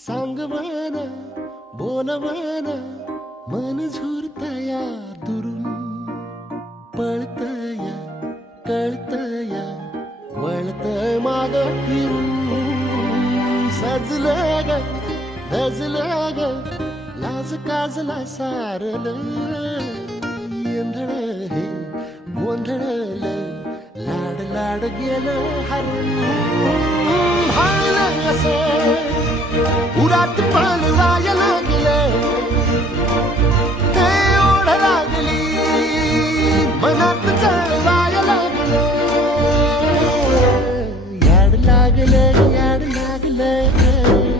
सांगवान बोलवान मन झुरतया दुरून पळतया कळतया वळतय माग फिरून सजलं ग धजलं ग लाज काजला सारल येंधळ हे गोंधळल लाड लाड गेलं हरून हायलं कसं उरात पण जाय लागलं ते ओढ लागली मनात चळवाय लागलं याड लागलं याड लागलं